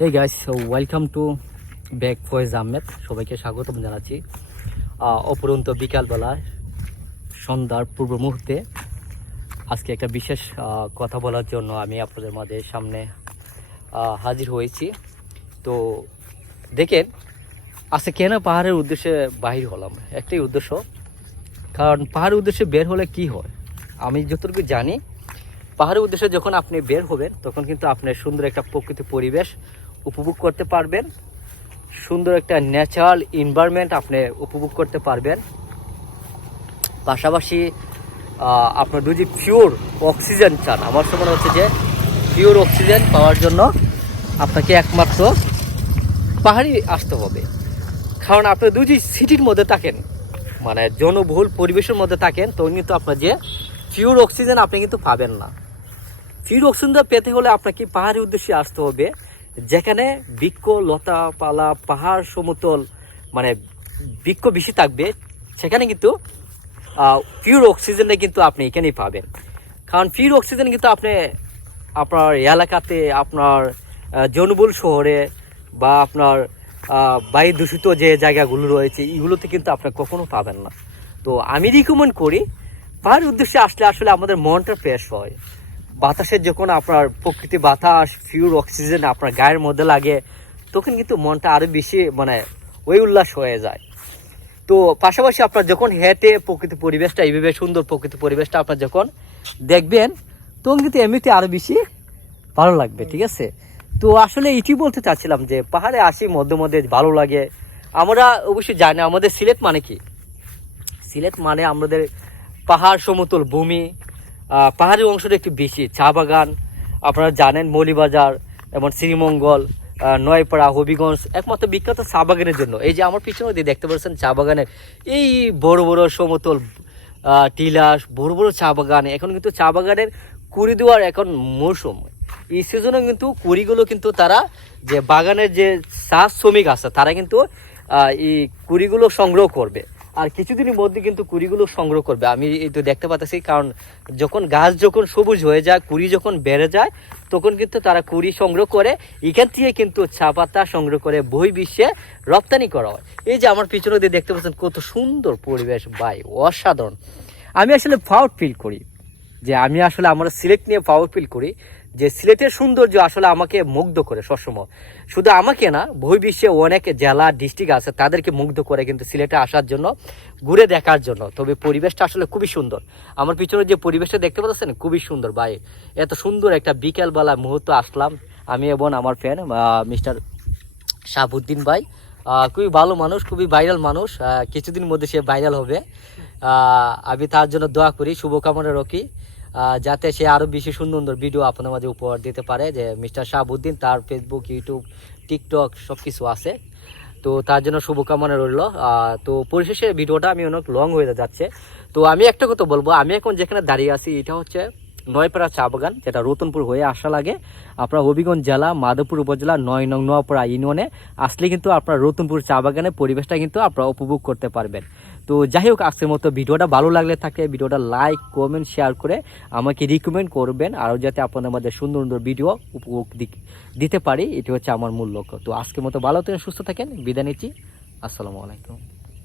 Hey guys, so welcome to back Faiz Ahmed. সবাইকে স্বাগতম জানাচ্ছি অপরন্ত বিকালবেলায় সন্ধ্যার পূর্ব মুহূর্তে আজকে একটা বিশেষ কথা বলার জন্য আমি আপনাদের মাঝে সামনে হাজির হয়েছি। তো দেখেন আজকে কেন পাহাড়ের উদ্দেশ্যে বাহির হলাম, একটাই উদ্দেশ্য, কারণ পাহাড়ের উদ্দেশ্যে বের হলে কি হয় আমি যতটুকু জানি, পাহাড়ের উদ্দেশ্যে যখন আপনি বের হবেন তখন কিন্তু আপনি সুন্দর একটা প্রকৃতি পরিবেশ উপভোগ করতে পারবেন, সুন্দর একটা ন্যাচারাল এনভায়রনমেন্ট আপনি উপভোগ করতে পারবেন। পাশাপাশি আপনার যদি পিওর অক্সিজেন চান, আমার তো মনে হচ্ছে যে পিওর অক্সিজেন পাওয়ার জন্য আপনাকে একমাত্র পাহাড়ি আসতে হবে। কারণ আপনি যদি সিটির মধ্যে থাকেন, মানে জনবহুল পরিবেশের মধ্যে থাকেন, তখন কিন্তু আপনার যে পিওর অক্সিজেন আপনি কিন্তু পাবেন না। পিওর অক্সিজেন পেতে হলে আপনাকে পাহাড়ি উদ্দেশ্যে আসতে হবে, যেখানে বৃক্ষ লতা পালা পাহাড় সমতল, মানে বৃক্ষ বেশি থাকবে, সেখানে কিন্তু পিওর অক্সিজেনটা কিন্তু আপনি এখানেই পাবেন। কারণ পিওর অক্সিজেন কিন্তু আপনি আপনার এলাকাতে, আপনার জনবহুল শহরে বা আপনার বায়ু দূষিত যে জায়গাগুলো রয়েছে এগুলোতে কিন্তু আপনি কখনো পাবেন না। তো আমি রিকমেন্ড করি পাহাড়ের উদ্দেশ্যে আসলে আসলে আমাদের মনটা ফ্রেশ হয়। বাতাসের যখন আপনার প্রকৃতি বাতাস পিওর অক্সিজেন আপনার গায়ের মধ্যে লাগে, তখন কিন্তু মনটা আরও বেশি মানে ওই উল্লাস হয়ে যায়। তো পাশাপাশি আপনার যখন হেঁটে প্রকৃতি পরিবেশটা এইভাবে সুন্দর প্রকৃতি পরিবেশটা আপনার যখন দেখবেন, তখন কিন্তু এমনিতে আরও বেশি ভালো লাগবে। ঠিক আছে, তো আসলে এটি বলতে চাচ্ছিলাম যে পাহাড়ে আসি মধ্যে মধ্যে ভালো লাগে। আমরা অবশ্যই জানি আমাদের সিলেট মানে কি, সিলেট মানে আমাদের পাহাড় সমতল ভূমি, পাহাড়ি অংশটা একটু বেশি, চা বাগান আপনারা জানেন, মৌলিবাজার এবং শ্রীমঙ্গল, নয়পাড়া, হবিগঞ্জ একমাত্র বিখ্যাত চা বাগানের জন্য। এই যে আমার পিছনে দিয়ে দেখতে পাচ্ছেন চা বাগানের এই বড় বড় সমতল টিলাস, বড় বড় চা বাগান। এখন কিন্তু চা বাগানের কুড়ি দেওয়ার এখন মৌসুম, এই সিজনে কিন্তু কুড়িগুলো কিন্তু তারা যে বাগানের যে চা শ্রমিক আছে তারা কিন্তু এই কুড়িগুলো সংগ্রহ করবে, আর কিছুদিনের মধ্যে কিন্তু কুড়িগুলো সংগ্রহ করবে। আমি এই তো দেখতে পাচ্ছি, কারণ যখন গাছ যখন সবুজ হয়ে যায়, কুড়ি যখন বেড়ে যায়, তখন কিন্তু তারা কুড়ি সংগ্রহ করে, এখান থেকে কিন্তু চা পাতা সংগ্রহ করে বহির্বিশ্বে রপ্তানি করা হয়। এই যে আমার পিছনে দিয়ে দেখতে পাচ্ছেন কত সুন্দর পরিবেশ, ভাই অসাধারণ। আমি আসলে প্রাউড ফিল করি যে আমি আসলে আমরা সিলেট নিয়ে প্রাউড ফিল করি যে সিলেটের সৌন্দর্য আসলে আমাকে মুগ্ধ করে সবসময়। শুধু আমাকে না, বহির্বিশ্বে অনেক জেলা ডিস্ট্রিক্ট আছে, তাদেরকে মুগ্ধ করে কিন্তু সিলেটে আসার জন্য, ঘুরে দেখার জন্য। তবে পরিবেশটা আসলে খুবই সুন্দর। আমার পিছনে যে পরিবেশটা দেখতে পাচ্ছেন খুবই সুন্দর ভাই। এত সুন্দর একটা বিকেলবেলা মুহূর্ত আসলাম আমি এবং আমার ফ্রেন্ড মিস্টার শাহাবুদ্দিন ভাই। খুবই ভালো মানুষ, খুবই ভাইরাল মানুষ, কিছুদিন মধ্যে সে ভাইরাল হবে। আমি তার জন্য দোয়া করি, শুভকামনা রাখি, যাতে সে আরও বেশি সুন্দর সুন্দর ভিডিও আপনার মাঝে উপহার দিতে পারে। যে মিস্টার শাহাবুদ্দিন, তার ফেসবুক, ইউটিউব, টিকটক সব কিছু আছে, তো তার জন্য শুভকামনা রইল। তো পরিশেষে ভিডিওটা আমি অনেক লং হয়ে যাচ্ছে, তো আমি একটা কথা বলবো, আমি এখন যেখানে দাঁড়িয়ে আছি এটা হচ্ছে নয়পাড়া চা বাগান, যেটা রতনপুর হয়ে আসা লাগে। আপনার হবিগঞ্জ জেলা মাধবপুর উপজেলা ৯ নং নোয়াপাড়া ইউনিয়নে আসলে কিন্তু আপনার রতনপুর চা বাগানের পরিবেশটা কিন্তু আপনারা উপভোগ করতে পারবেন। তো যাই হোক, আজকের মতো ভিডিওটা ভালো লাগলে থাকে ভিডিওটা লাইক কমেন্ট শেয়ার করে আমাকে রিকমেন্ড করবেন, আরও যাতে আপনাদের মধ্যে সুন্দর সুন্দর ভিডিও উপভোগ দিতে পারি, এটি হচ্ছে আমার মূল লক্ষ্য। তো আজকের মতো ভালো থাকেন, সুস্থ থাকেন, বিদায় নিচ্ছি। আসসালামু আলাইকুম।